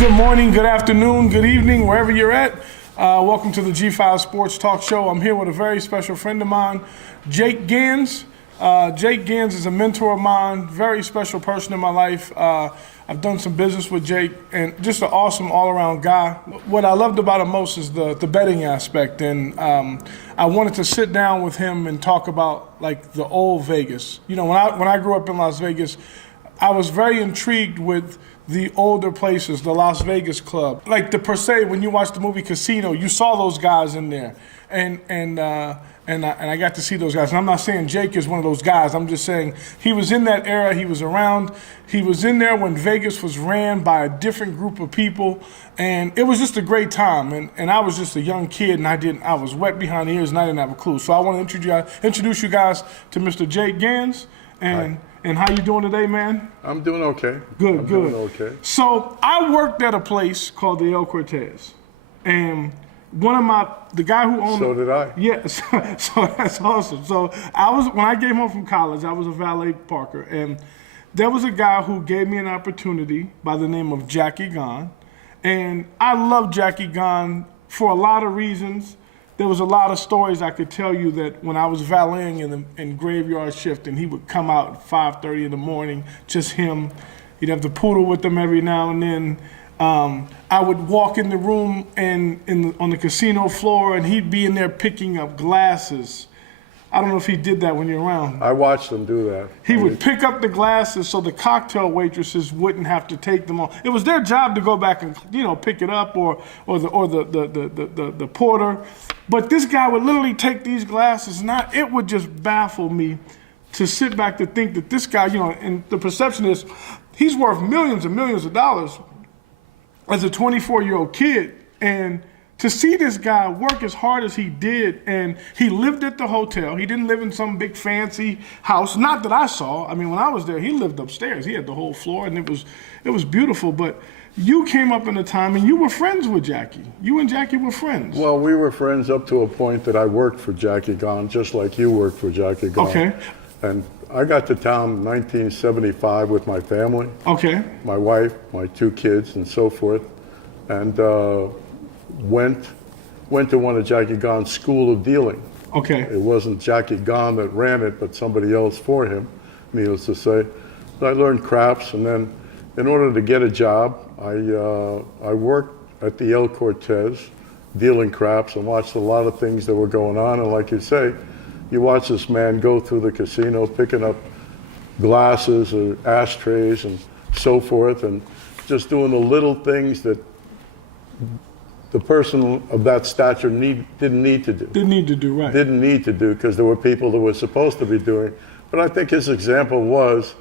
Good morning, good afternoon, good evening, wherever you're at. Welcome to the G5 Sports Talk Show. I'm here with a very special friend of mine, Jake Ganz. Jake Ganz is a mentor of mine, very special person in my life. I've done some business with Jake, and just an awesome all-around guy. What I loved about him most is the betting aspect, and I wanted to sit down with him and talk about like the old Vegas. You know, when I grew up in Las Vegas, I was very intrigued with the older places, the Las Vegas Club. Like the per se, when you watch the movie Casino, you saw those guys in there. And I got to see those guys. And I'm not saying Jake is one of those guys. I'm just saying he was in that era. He was around. He was in there when Vegas was ran by a different group of people. And it was just a great time. And I was just a young kid, and I was wet behind the ears, and I didn't have a clue. So I want to introduce you guys to Mr. Jake Ganz. And how you doing today, man? I'm doing okay. Good. Doing okay. So I worked at a place called the El Cortez, and the guy who owned. So did I. Yeah. So that's awesome. So when I came home from college, I was a valet parker, and there was a guy who gave me an opportunity by the name of Jackie Gone, and I love Jackie Gone for a lot of reasons. There was a lot of stories I could tell you that when I was valeting in graveyard shift, and he would come out at 5:30 in the morning, just him. He'd have the poodle with him every now and then. I would walk in the room on the casino floor, and he'd be in there picking up glasses. I don't know if he did that when you're around. I watched him do that. He would pick up the glasses so the cocktail waitresses wouldn't have to take them off. It was their job to go back and pick it up, or the porter. But this guy would literally take these glasses, and it would just baffle me to sit back to think that this guy, and the perception is he's worth millions and millions of dollars as a 24-year-old kid. And to see this guy work as hard as he did, and he lived at the hotel. He didn't live in some big fancy house. Not that I saw. I mean, when I was there, he lived upstairs. He had the whole floor, and it was beautiful. But you came up in a time, and you were friends with Jackie. You and Jackie were friends. Well, we were friends up to a point that I worked for Jackie Gone, just like you worked for Jackie Gone. Okay. And I got to town in 1975 with my family. Okay. My wife, my 2 kids, and so forth. And went to one of Jackie Gone's school of dealing. Okay. It wasn't Jackie Gone that ran it, but somebody else for him, needless to say. But I learned craps, and then in order to get a job, I worked at the El Cortez dealing craps and watched a lot of things that were going on. And like you say, you watch this man go through the casino picking up glasses or ashtrays and so forth, and just doing the little things that the person of that stature didn't need to do. Didn't need to do, right. Didn't need to do, because there were people that were supposed to be doing. But I think his example was,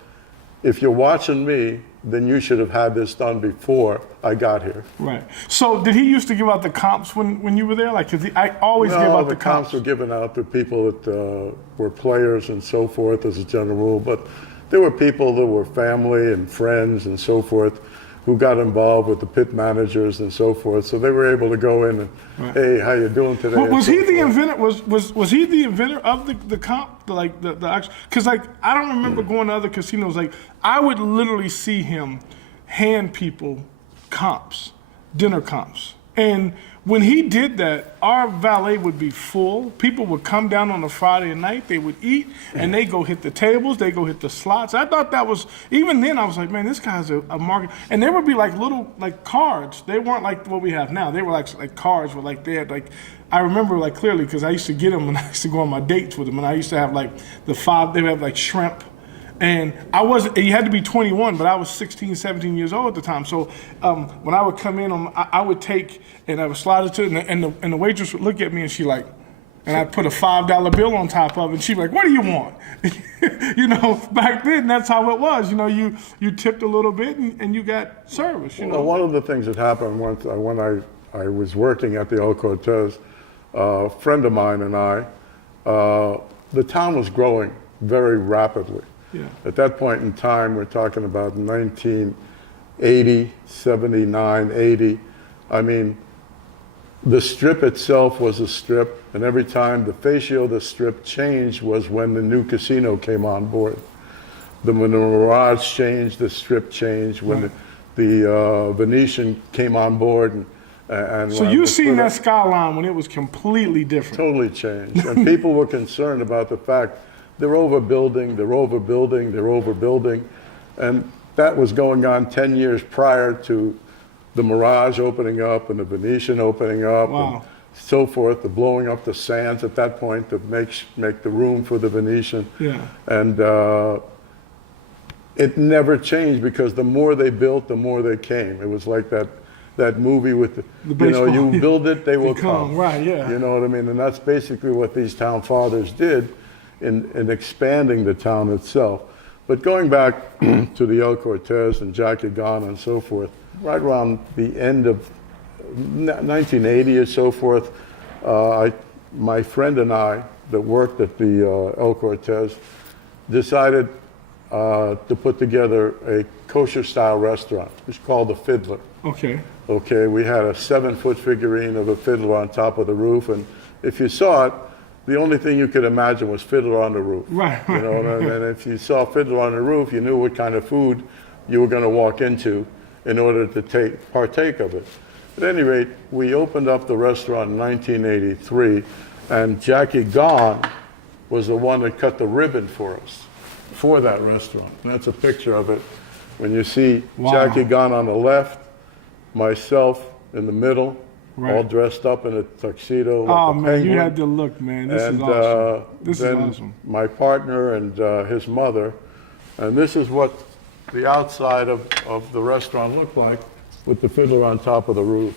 if you're watching me, then you should have had this done before I got here. Right. So did he used to give out the comps when you were there? Like, 'cause I always give out the comps. Comps were given out to people that were players and so forth as a general rule. But there were people that were family and friends and so forth who got involved with the pit managers and so forth, so they were able to go in and, right. Hey, how you doing today? Was he the inventor? Was he the inventor of the comp? The actual? Because I don't remember going to other casinos. Like, I would literally see him hand people comps, dinner comps, and when he did that, our valet would be full. People would come down on a Friday night, they would eat, and they go hit the tables, they go hit the slots. I thought that was, even then I was like, man, this guy's a market. And there would be like little, like cards. They weren't like what we have now. They were like cards where like they had like, I remember like clearly because I used to get them when I used to go on my dates with them, and I used to have like they would have like shrimp. And you had to be 21, but I was 16, 17 years old at the time. So when I would come in, I would take, and I would slide it to it, and the waitress would look at me, and she like, and I'd put a $5 bill on top of it, and she'd be like, what do you want? Back then, that's how it was. You tipped a little bit, and you got service, Well, one of the things that happened once when I was working at the El Cortez, a friend of mine and I, the town was growing very rapidly. Yeah. At that point in time, we're talking about 1980, 79, 80. I mean, the strip itself was a strip, and every time the fascia of the strip changed was when the new casino came on board. When the Mirage changed, the strip changed. When the Venetian came on board. And so you seen that skyline when it was completely different. Totally changed. And people were concerned about the fact they're overbuilding, they're overbuilding, they're overbuilding. And that was going on 10 years prior to the Mirage opening up and the Venetian opening up. Wow. And so forth, the blowing up the sands at that point to make the room for the Venetian. Yeah. And it never changed because the more they built, the more they came. It was like that movie with the baseball, you build it, they will come. Right, yeah. You know what I mean? And that's basically what these town fathers did in expanding the town itself. But going back to the El Cortez and Jackie Gone and so forth, right around the end of 1980 or so forth, my friend and I that worked at the El Cortez decided to put together a kosher-style restaurant. It's called the Fiddler. Okay. Okay, we had a 7-foot figurine of a fiddler on top of the roof, and if you saw it, the only thing you could imagine was Fiddler on the Roof. Right. You know, and if you saw Fiddler on the Roof, you knew what kind of food you were going to walk into in order to partake of it. At any rate, we opened up the restaurant in 1983, and Jackie Gone was the one that cut the ribbon for us for that restaurant. And that's a picture of it. When you see Jackie Gone on the left, myself in the middle, all dressed up in a tuxedo. Oh, like a man, penguin. you had to look, man. This is And awesome. This then is awesome. my partner and his mother, and this is what the outside of the restaurant looked like with the Fiddler on top of the roof.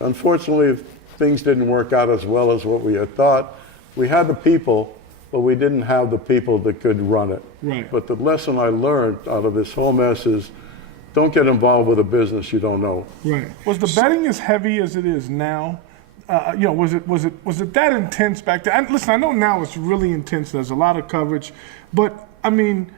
Unfortunately, things didn't work out as well as what we had thought. We had the people, but we didn't have the people that could run it. Right. But the lesson I learned out of this whole mess is don't get involved with a business you don't know. Right. Was the betting as heavy as it is now? Was it that intense back then? Listen, I know now it's really intense. There's a lot of coverage, but I mean,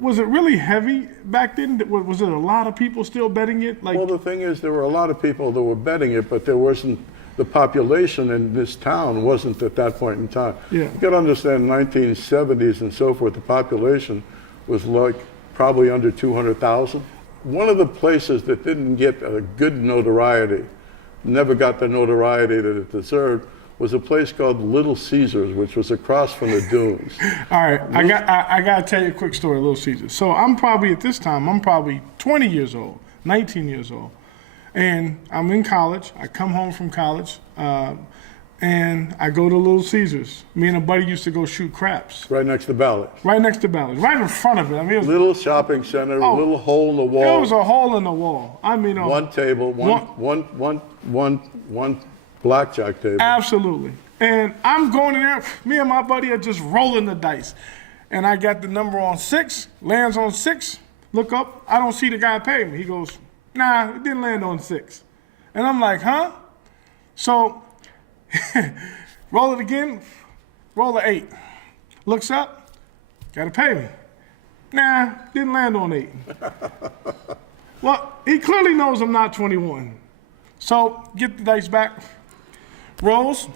was it really heavy back then? Was it a lot of people still betting it? Well, the thing is, there were a lot of people that were betting it, but there wasn't. The population in this town wasn't at that point in time. Yeah. You got to understand, 1970s and so forth, the population was like probably under 200,000. One of the places that didn't get a good notoriety, never got the notoriety that it deserved, was a place called Little Caesars, which was across from the dunes. All right, I got to tell you a quick story, Little Caesars. So I'm probably, at this time, I'm probably 20 years old, 19 years old. And I'm in college. I come home from college, and I go to Little Caesars. Me and a buddy used to go shoot craps. Right next to Bally's. Right next to Bally's, right in front of it. I mean, it was, Little shopping center, a little hole in the wall. there was a hole in the wall. I mean, one table, one blackjack table. Absolutely. And I'm going in there. Me and my buddy are just rolling the dice. And I got the number on 6, lands on 6. Look up, I don't see the guy pay me. He goes, nah, it didn't land on 6. And I'm like, huh? So, roll it again, roll the 8. Looks up, gotta pay me. Nah, didn't land on 8. Well, he clearly knows I'm not 21. So, get the dice back, rolls,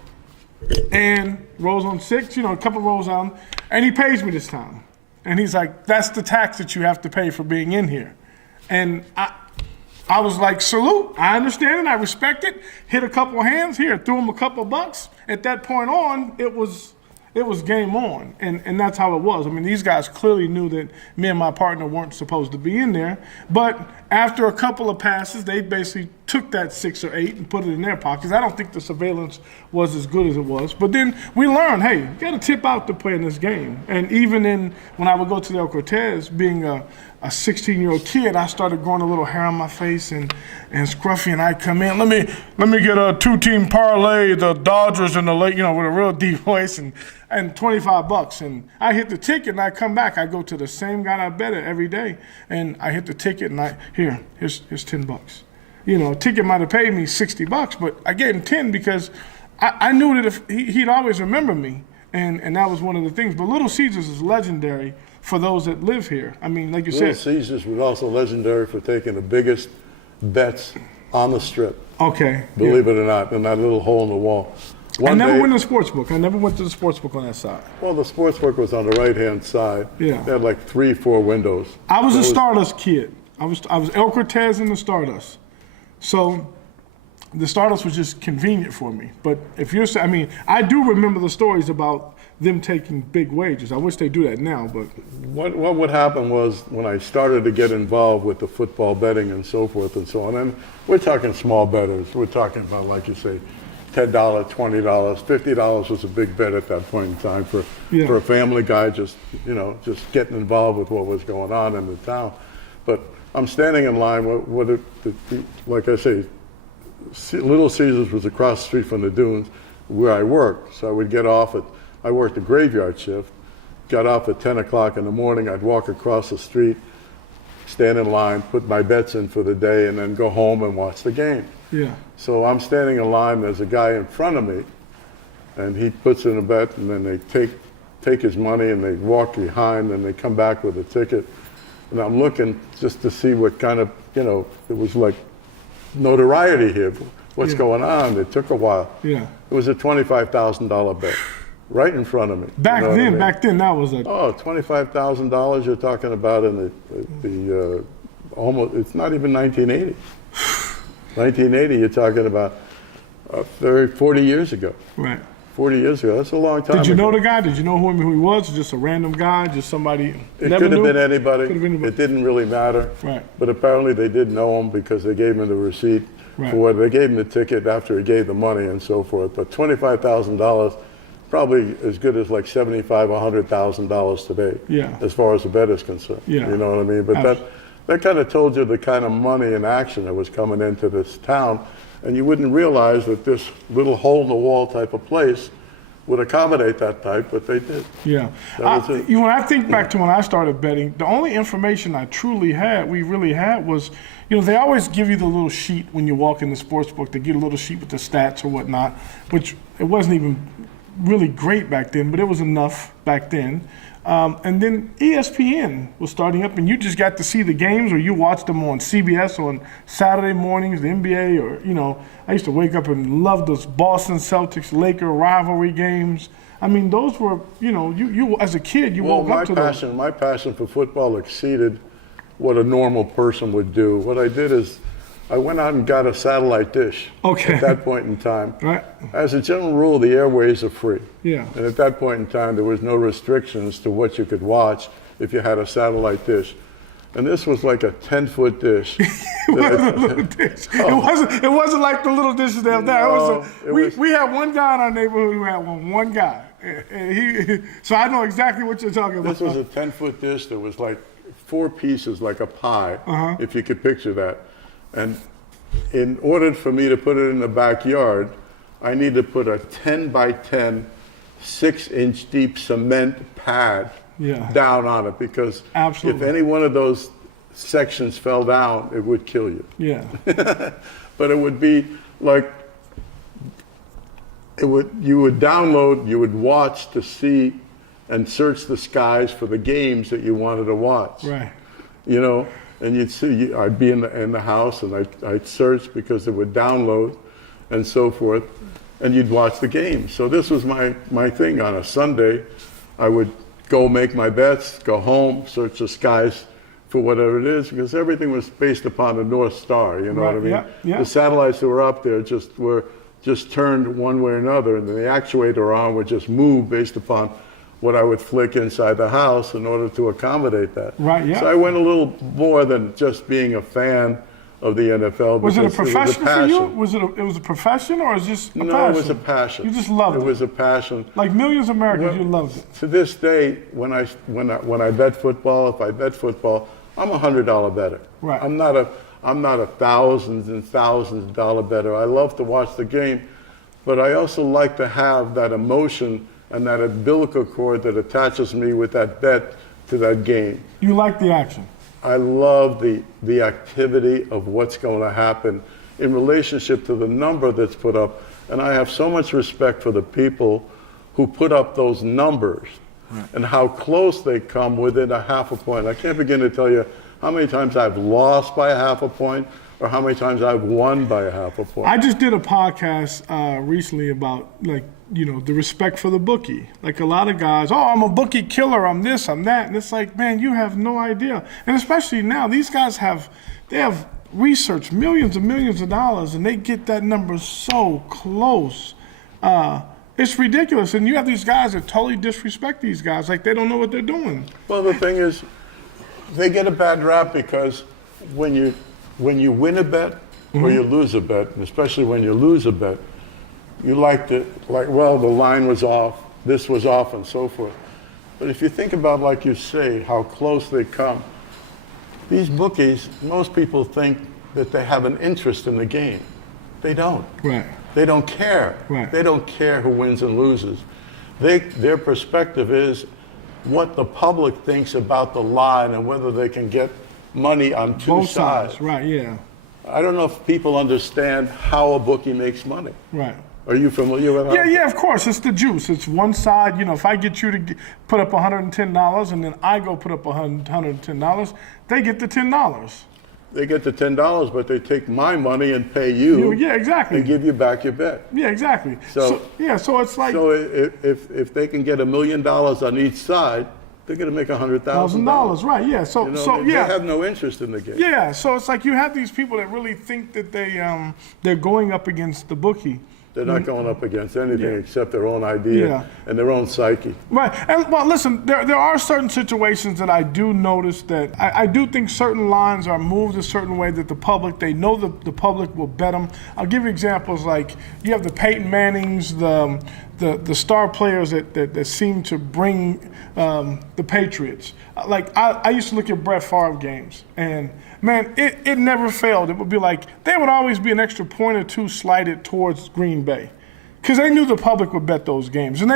and rolls on 6, a couple rolls on, and he pays me this time. And he's like, that's the tax that you have to pay for being in here. And I was like, salute, I understand it, I respect it. Hit a couple hands here, threw him a couple bucks. At that point on, it was game on, and that's how it was. I mean, these guys clearly knew that me and my partner weren't supposed to be in there, but after a couple of passes, they basically took that 6 or 8 and put it in their pockets. I don't think the surveillance was as good as it was, but then we learned, hey, you got to tip out to play in this game. And even when I would go to the El Cortez, being a 16-year-old kid, I started growing a little hair on my face and scruffy, and I'd come in, let me get a 2-team parlay, the Dodgers and the Lake, with a real deep voice, and $25. And I hit the ticket, and I come back. I go to the same guy I bet it every day, and I hit the ticket, and here's $10. A ticket might have paid me $60, but I gave him 10 because I knew that if he'd always remember me, and that was one of the things. But Little Caesars is legendary for those that live here. I mean, like you said. Little Caesars was also legendary for taking the biggest bets on the strip. Okay. Believe it or not, in that little hole in the wall. I never went to the sports book. I never went to the sports book on that side. Well, the sports book was on the right-hand side. Yeah. They had like 3-4 windows. I was a Stardust kid. I was El Cortez and the Stardust. So the Stardust was just convenient for me. But if you're, I mean, I do remember the stories about them taking big wages. I wish they do that now, but. What would happen was when I started to get involved with the football betting and so forth and so on, and we're talking small bettors. We're talking about, like you say, $10, $20, $50 was a big bet at that point in time for a family guy just getting involved with what was going on in the town. But I'm standing in line like I say, Little Caesars was across the street from the Dunes where I worked. So I would get off I worked a graveyard shift, got off at 10 o'clock in the morning. I'd walk across the street, stand in line, put my bets in for the day, and then go home and watch the game. Yeah. So I'm standing in line, there's a guy in front of me, and he puts in a bet, and then they take his money, and they walk behind, and they come back with a ticket. And I'm looking just to see what kind of, it was like notoriety here. What's going on? It took a while. Yeah. It was a $25,000 bet right in front of me. Back then, that was $25,000 you're talking about in the almost, it's not even 1980. 1980, you're talking about 40 years ago. Right. 40 years ago, that's a long time Did you ago. know the guy? Did you know who he was? Just a random guy? Just somebody? It could have been anybody. Could have been anybody. It didn't really matter. Right. But apparently they did know him because they gave him the receipt Right. for what they gave him the ticket after he gave the money and so forth. But $25,000, probably as good as like $75,000 or $100,000 today. Yeah. As far as the bet is concerned. Yeah. You know what I mean? But that kind of told you the kind of money and action that was coming into this town, and you wouldn't realize that this little hole in the wall type of place would accommodate that type, but they did. Yeah. That was it. When I think back to when I started betting, the only information we really had was, they always give you the little sheet when you walk in the sports book. They get a little sheet with the stats or whatnot, which it wasn't even really great back then, but it was enough back then. And then ESPN was starting up, and you just got to see the games, or you watched them on CBS on Saturday mornings, the NBA, or, I used to wake up and love those Boston Celtics-Laker rivalry games. I mean, those were, you as a kid, you woke up to those. My passion for football exceeded what a normal person would do. What I did is I went out and got a satellite dish at that point in time. Right. As a general rule, the airways are free. Yeah. And at that point in time, there was no restrictions to what you could watch if you had a satellite dish. And this was like a 10-foot dish. It wasn't a little dish. It wasn't like the little dishes they have now. We had one guy in our neighborhood who had one guy. So I know exactly what you're talking about. This was a 10-foot dish that was like 4 pieces, like a pie, if you could picture that. And in order for me to put it in the backyard, I need to put a 10 by 10, 6-inch deep cement pad down on it, because if any one of those sections fell down, it would kill you. Yeah. But it would be like, you would download, you would watch to see and search the skies for the games that you wanted to watch. Right. And you'd see, I'd be in the house, and I'd search because it would download and so forth, and you'd watch the game. So this was my thing. On a Sunday, I would go make my bets, go home, search the skies for whatever it is, because everything was based upon the North Star, you know what I mean? Yeah. The satellites that were up there just turned one way or another, and the actuator arm would just move based upon what I would flick inside the house in order to accommodate that. Right, yeah. So I went a little more than just being a fan of the NFL. Was it a profession for you? It was a profession, or was it just a passion? No, it was a passion. You just loved it. It was a passion. Like millions of Americans, you loved it. To this day, when I bet football, if I bet football, I'm a $100 bettor. Right. I'm not a thousands and thousands of dollar bettor. I love to watch the game, but I also like to have that emotion and that umbilical cord that attaches me with that bet to that game. You like the action. I love the activity of what's going to happen in relationship to the number that's put up. And I have so much respect for the people who put up those numbers and how close they come within a half a point. I can't begin to tell you how many times I've lost by a half a point or how many times I've won by a half a point. I just did a podcast recently about, like, the respect for the bookie. Like, a lot of guys, oh, I'm a bookie killer, I'm this, I'm that. And it's like, man, you have no idea. And especially now, these guys have researched millions and millions of dollars, and they get that number so close. It's ridiculous. And you have these guys that totally disrespect these guys, like they don't know what they're doing. Well, the thing is, they get a bad rap because when you win a bet or you lose a bet, and especially when you lose a bet, you well, the line was off, this was off, and so forth. But if you think about, like you say, how close they come, these bookies, most people think that they have an interest in the game. They don't. Right. They don't care. Right. They don't care who wins and loses. Their perspective is what the public thinks about the line and whether they can get money on Both sides. sides, right, yeah. I don't know if people understand how a bookie makes money. Right. Are you familiar with that? Yeah, of course. It's the juice. It's one side. If I get you to put up $110 and then I go put up $110, they get the $10. They get the $10, but they take my money and pay you. Yeah, exactly. And give you back your bet. Yeah, exactly. So it's like if they can get $1 million on each side, they're going to make $100,000. Right? Yeah. They have no interest in the game. Yeah. So it's like you have these people that really think that they're going up against the bookie. They're not going up against anything except their own idea and their own psyche. Right. And well, listen, there are certain situations that I do notice that I do think certain lines are moved a certain way that they know the public will bet them. I'll give you examples like you have the Peyton Mannings, the star players that seem to bring the Patriots. Like I used to look at Brett Favre games, and man, it never failed. It would be like they would always be an extra point or two slighted towards Green Bay, because they knew the public would bet those games, and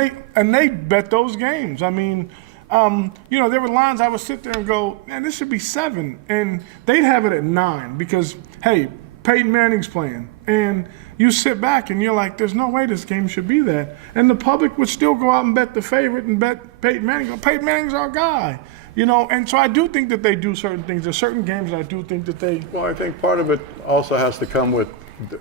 they bet those games. I mean, there were lines I would sit there and go, man, this should be 7, and they'd have it at 9 because hey, Peyton Manning's playing, and you sit back and you're like, there's no way this game should be that, and the public would still go out and bet the favorite and bet Peyton Manning. Peyton Manning's our guy. And so I do think that they do certain things. There's certain games that I do think that they... Well, I think part of it also has to come with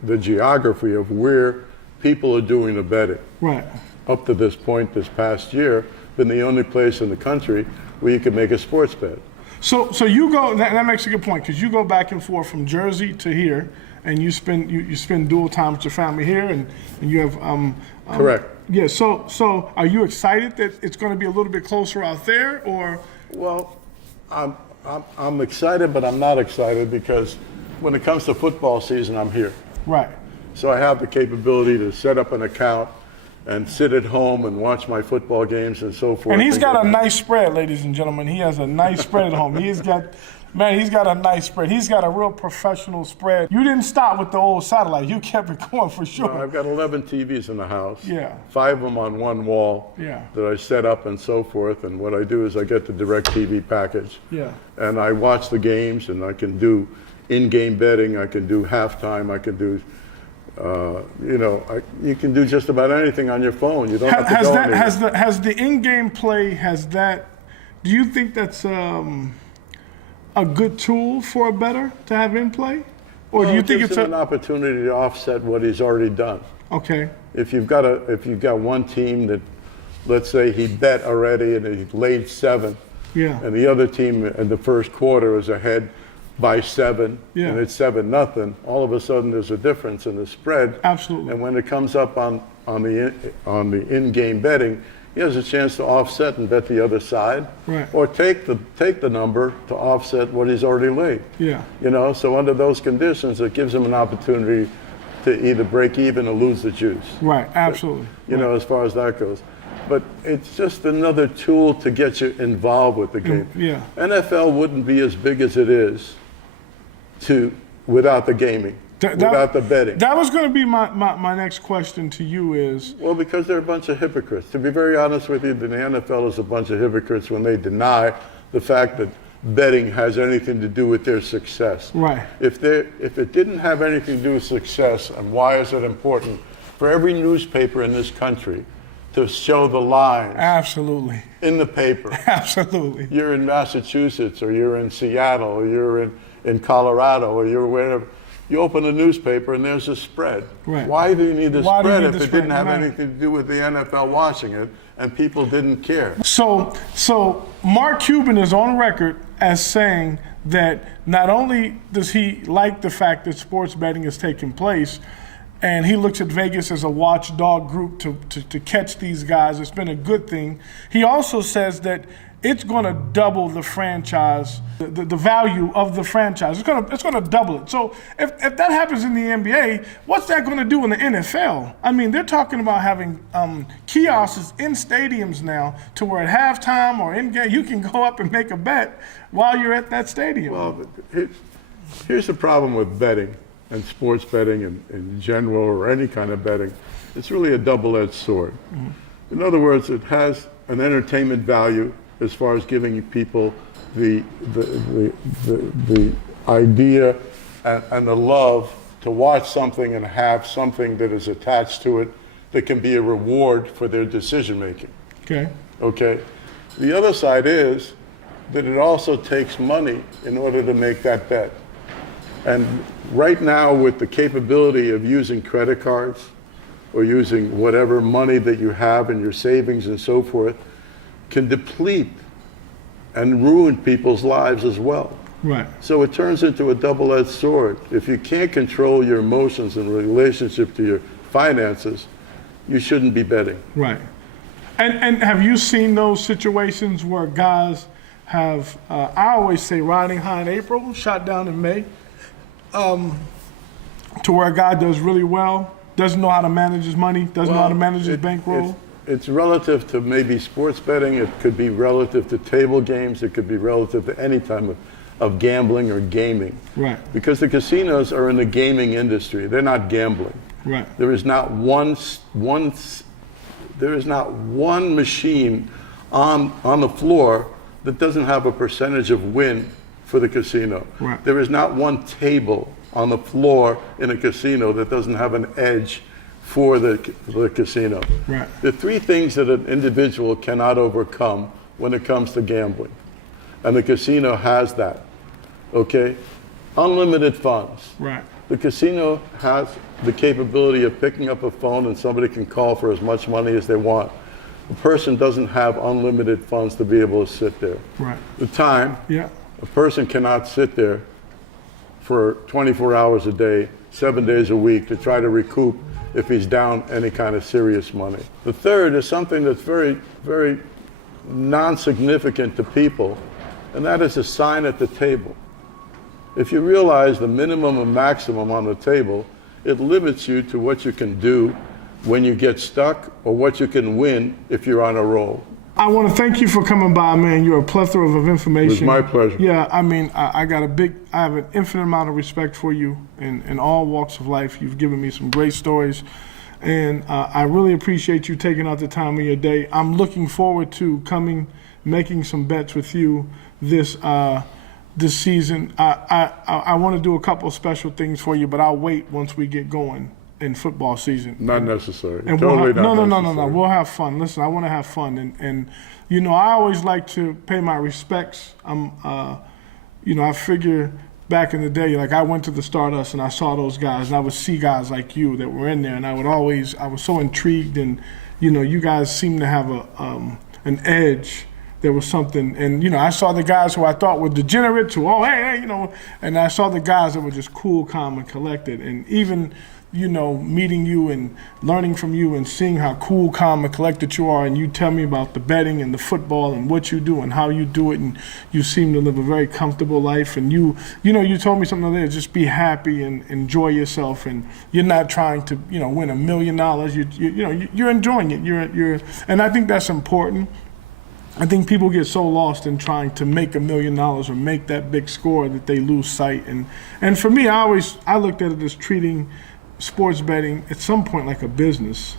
the geography of where people are doing the betting. Right. Up to this point, this past year, been the only place in the country where you could make a sports bet. So you go, that makes a good point, because you go back and forth from Jersey to here, and you spend dual time with your family here, and you have... Correct. Yeah, so are you excited that it's going to be a little bit closer out there, or... Well, I'm excited, but I'm not excited because when it comes to football season, I'm here. Right. So I have the capability to set up an account and sit at home and watch my football games and so forth. And he's got a nice spread, ladies and gentlemen. He has a nice spread at home. He's got a nice spread. He's got a real professional spread. You didn't stop with the old satellite. You kept it going for sure. No, I've got 11 TVs in the house. Yeah. 5 of them on one wall that I set up and so forth. And what I do is I get the DirecTV package. Yeah. And I watch the games, and I can do in-game betting. I can do halftime. I can do, you can do just about anything on your phone. You don't have to go anywhere. Has the in-game play, do you think that's a good tool for a bettor to have in play? Or do you think it's an opportunity to offset what he's already done? Okay. If you've got one team that, let's say he bet already and he laid 7, and the other team in the first quarter is ahead by 7, and it's 7-0, all of a sudden there's a difference in the spread. Absolutely. And when it comes up on the in-game betting, he has a chance to offset and bet the other side, or take the number to offset what he's already laid. Yeah. So under those conditions, it gives him an opportunity to either break even or lose the juice. Right. Absolutely. As far as that goes. But it's just another tool to get you involved with the game. Yeah. NFL wouldn't be as big as it is without the gaming. Without the betting. That was going to be my next question to you is... Well, because they're a bunch of hypocrites. To be very honest with you, the NFL is a bunch of hypocrites when they deny the fact that betting has anything to do with their success. Right. If it didn't have anything to do with success, and why is it important for every newspaper in this country to show the lines? Absolutely. In the paper. Absolutely. You're in Massachusetts, or you're in Seattle, or you're in Colorado, or you're wherever. you open a newspaper and there's a spread. Right. Why do you need a Why do you spread need if the it spread? didn't have Right. anything to do with the NFL watching it and people didn't care? So Mark Cuban is on record as saying that not only does he like the fact that sports betting is taking place, and he looks at Vegas as a watchdog group to catch these guys. It's been a good thing. He also says that it's going to double the franchise, the value of the franchise. It's going to double it. So if that happens in the NBA, what's that going to do in the NFL? I mean, they're talking about having kiosks in stadiums now to where at halftime or in game you can go up and make a bet while you're at that stadium. Well, here's the problem with betting and sports betting in general, or any kind of betting. It's really a double-edged sword. Mm-hmm. In other words, it has an entertainment value as far as giving people the idea and the love to watch something and have something that is attached to it that can be a reward for their decision making. Okay. The other side is that it also takes money in order to make that bet. And right now, with the capability of using credit cards or using whatever money that you have in your savings and so forth, can deplete and ruin people's lives as well. Right. So it turns into a double-edged sword. If you can't control your emotions in relationship to your finances, you shouldn't be betting. Right. And have you seen those situations where guys have, I always say riding high in April, shot down in May, to where a guy does really well, doesn't know how to manage his money, doesn't know how to manage his bankroll? It's relative to maybe sports betting. It could be relative to table games. It could be relative to any type of gambling or gaming. Right. Because the casinos are in the gaming industry. They're not gambling. Right. There is not one machine on the floor that doesn't have a percentage of win for the casino. Right. There is not one table on the floor in a casino that doesn't have an edge for the casino. Right. The three things that an individual cannot overcome when it comes to gambling, and the casino has that. Okay, unlimited funds. Right. The casino has the capability of picking up a phone and somebody can call for as much money as they want. The person doesn't have unlimited funds to be able to sit there. Right. The time. Yeah. A person cannot sit there for 24 hours a day, 7 days a week to try to recoup if he's down any kind of serious money. The third is something that's very, very non-significant to people, and that is a sign at the table. If you realize the minimum and maximum on the table, it limits you to what you can do when you get stuck or what you can win if you're on a roll. I want to thank you for coming by, man. You're a plethora of information. It was my pleasure. Yeah, I mean, I have an infinite amount of respect for you in all walks of life. You've given me some great stories, and I really appreciate you taking out the time of your day. I'm looking forward to making some bets with you this season. I want to do a couple of special things for you, but I'll wait once we get going in football season. Not necessary. And Totally not necessary. No. We'll have fun. Listen, I want to have fun, and you know, I always like to pay my respects. I figure back in the day, like I went to the Stardust and I saw those guys, and I would see guys like you that were in there, and I was so intrigued, and you know, you guys seem to have an edge. There was something, and you know, I saw the guys who I thought were degenerates, and I saw the guys that were just cool, calm, and collected, and even, you know, meeting you and learning from you and seeing how cool, calm, and collected you are, and you tell me about the betting and the football and what you do and how you do it, and you seem to live a very comfortable life, and you told me something there, just be happy and enjoy yourself, and you're not trying to, you know, win $1 million. You're enjoying it. And I think that's important. I think people get so lost in trying to make $1 million or make that big score that they lose sight. And for me, I looked at it as treating sports betting at some point like a business.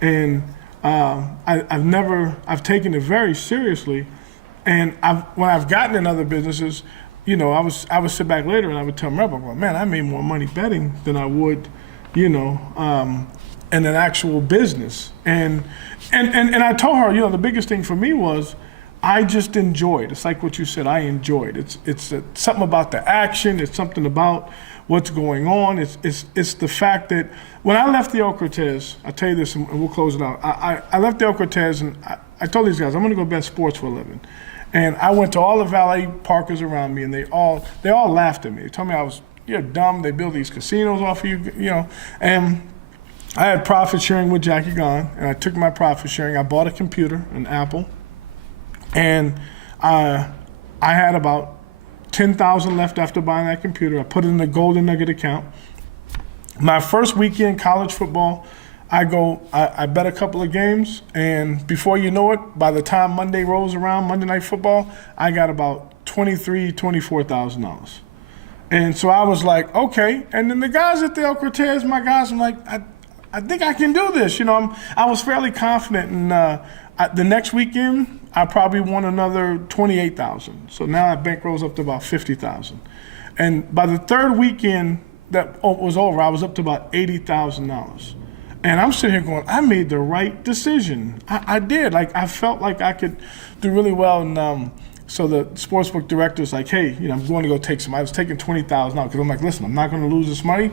And I've taken it very seriously. And when I've gotten in other businesses, you know, I would sit back later and I would tell my brother, man, I made more money betting than I would, in an actual business. And I told her, you know, the biggest thing for me was I just enjoyed. It's like what you said. I enjoyed. It's something about the action. It's something about what's going on. It's the fact that when I left the El Cortez, I'll tell you this, and we'll close it out. I left the El Cortez, and I told these guys I'm going to go bet sports for a living. And I went to all the valet parkers around me, and they all laughed at me. They told me you're dumb. They build these casinos off of you, you know. And I had profit sharing with Jackie Gone, and I took my profit sharing. I bought a computer, an Apple. And I had about $10,000 left after buying that computer. I put it in the Golden Nugget account. My first weekend college football, I bet a couple of games, and before you know it, by the time Monday rolls around, Monday Night Football, I got about $24,000. And so I was like, okay. And then the guys at the El Cortez, my guys, I'm like, I think I can do this. You know, I was fairly confident, and the next weekend, I probably won another $28,000. So now that bankrolls up to about $50,000. And by the third weekend that was over, I was up to about $80,000. And I'm sitting here going, I made the right decision. I did. Like, I felt like I could do really well. And so the sportsbook director's like, hey, you know, I'm going to go take some. I was taking $20,000 because I'm like, listen, I'm not going to lose this money.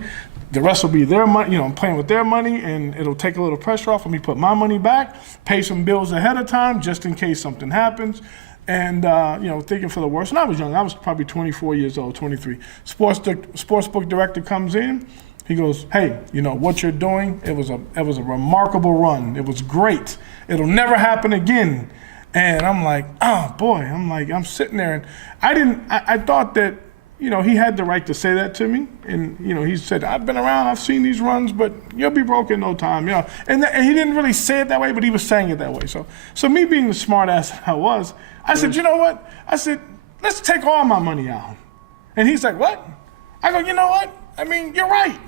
The rest will be their money. You know, I'm playing with their money, and it'll take a little pressure off. Let me put my money back, pay some bills ahead of time just in case something happens. And, you know, thinking for the worst. And I was young. I was probably 24 years old, 23. Sportsbook director comes in. He goes, hey, you know, what you're doing, it was a remarkable run. It was great. It'll never happen again. And I'm like, oh, boy. I'm sitting there. And I thought that, you know, he had the right to say that to me. And, you know, he said, I've been around, I've seen these runs, but you'll be broke in no time. You know, and he didn't really say it that way, but he was saying it that way. So me being the smart ass I was, I said, you know what? I said, let's take all my money out. And he's like, what? I go, you know what? I mean, you're right.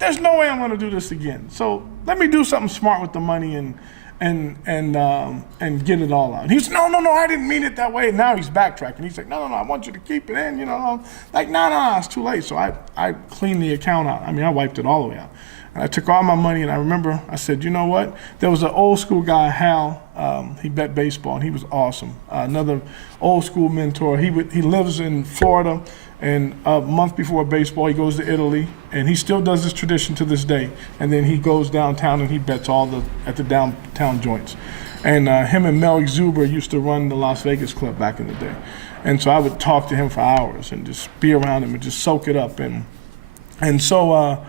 There's no way I'm going to do this again. So let me do something smart with the money and get it all out. And he said, no, I didn't mean it that way. And now he's backtracking. He's like, no, I want you to keep it in. You know, like, no, it's too late. So I cleaned the account out. I mean, I wiped it all the way out. And I took all my money, and I remember I said, you know what? There was an old school guy, Hal. He bet baseball, and he was awesome. Another old school mentor. He lives in Florida, and a month before baseball, he goes to Italy, and he still does this tradition to this day. And then he goes downtown, and he bets at the downtown joints. And him and Mel Zuber used to run the Las Vegas club back in the day. And so I would talk to him for hours and just be around him and just soak it up. And so,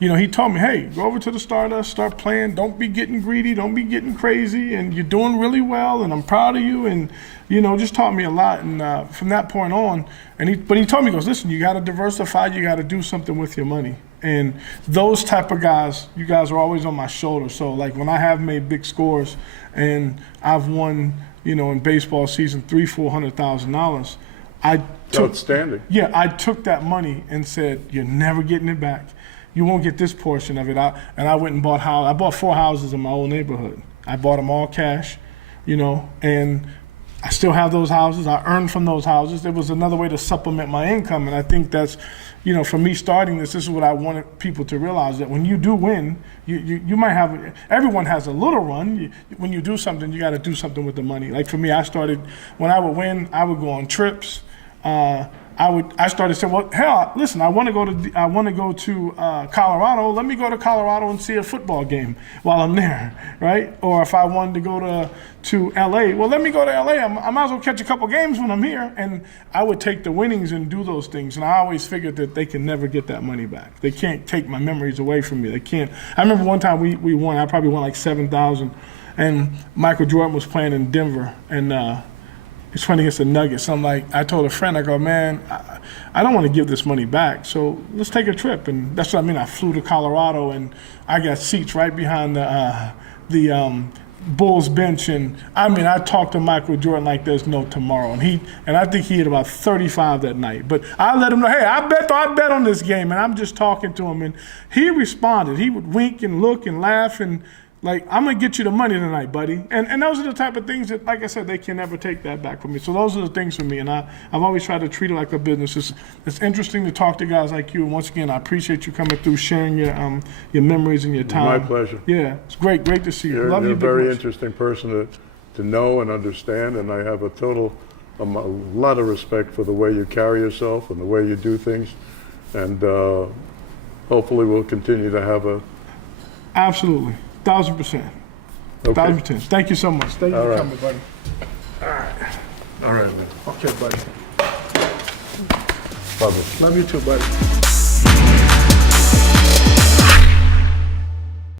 you know, he told me, hey, go over to the Stardust, start playing. Don't be getting greedy. Don't be getting crazy. And you're doing really well, and I'm proud of you. And, you know, just taught me a lot. And from that point on, but he told me, he goes, listen, you got to diversify. You got to do something with your money. And those type of guys, you guys are always on my shoulder. So, like, when I have made big scores and I've won, you know, in baseball season, $300,000-$400,000, Outstanding. Yeah, I took that money and said, you're never getting it back. You won't get this portion of it. I went and bought I bought 4 houses in my old neighborhood. I bought them all cash, you know, and I still have those houses. I earned from those houses. It was another way to supplement my income. And I think that's, you know, for me starting this is what I wanted people to realize, that when you do win, you might have, everyone has a little run. When you do something, you got to do something with the money. Like for me, I started, when I would win, I would go on trips. I started saying, well, hell, listen, I want to go to Colorado. Let me go to Colorado and see a football game while I'm there, right? Or if I wanted to go to LA, well, let me go to LA. I might as well catch a couple games when I'm here. And I would take the winnings and do those things. And I always figured that they can never get that money back. They can't take my memories away from me. They can't. I remember one time we won. I probably won like $7,000, and Michael Jordan was playing in Denver, and he's playing against the Nuggets. So I told a friend, I go, man, I don't want to give this money back, so let's take a trip. And that's what I mean. I flew to Colorado, and I got seats right behind the Bulls bench. And I mean, I talked to Michael Jordan like there's no tomorrow. And I think he hit about 35 that night. But I let him know, hey, I bet on this game. And I'm just talking to him, and he responded. He would wink and look and laugh and, like, I'm going to get you the money tonight, buddy. And those are the type of things that, like I said, they can never take that back from me. So those are the things for me. And I've always tried to treat it like a business. It's interesting to talk to guys like you. And once again, I appreciate you coming through, sharing your memories and your time. My pleasure. Yeah, it's great to see you. You're Love you. a very interesting person to to know and understand, and I have a lot of respect for the way you carry yourself and the way you do things, and hopefully we'll continue to have a. Absolutely, 1,000%. Okay. 1,000%. Thank you so much. Thank you All for right. coming, buddy. All right, man. Okay, buddy. Love it. Love you too, buddy.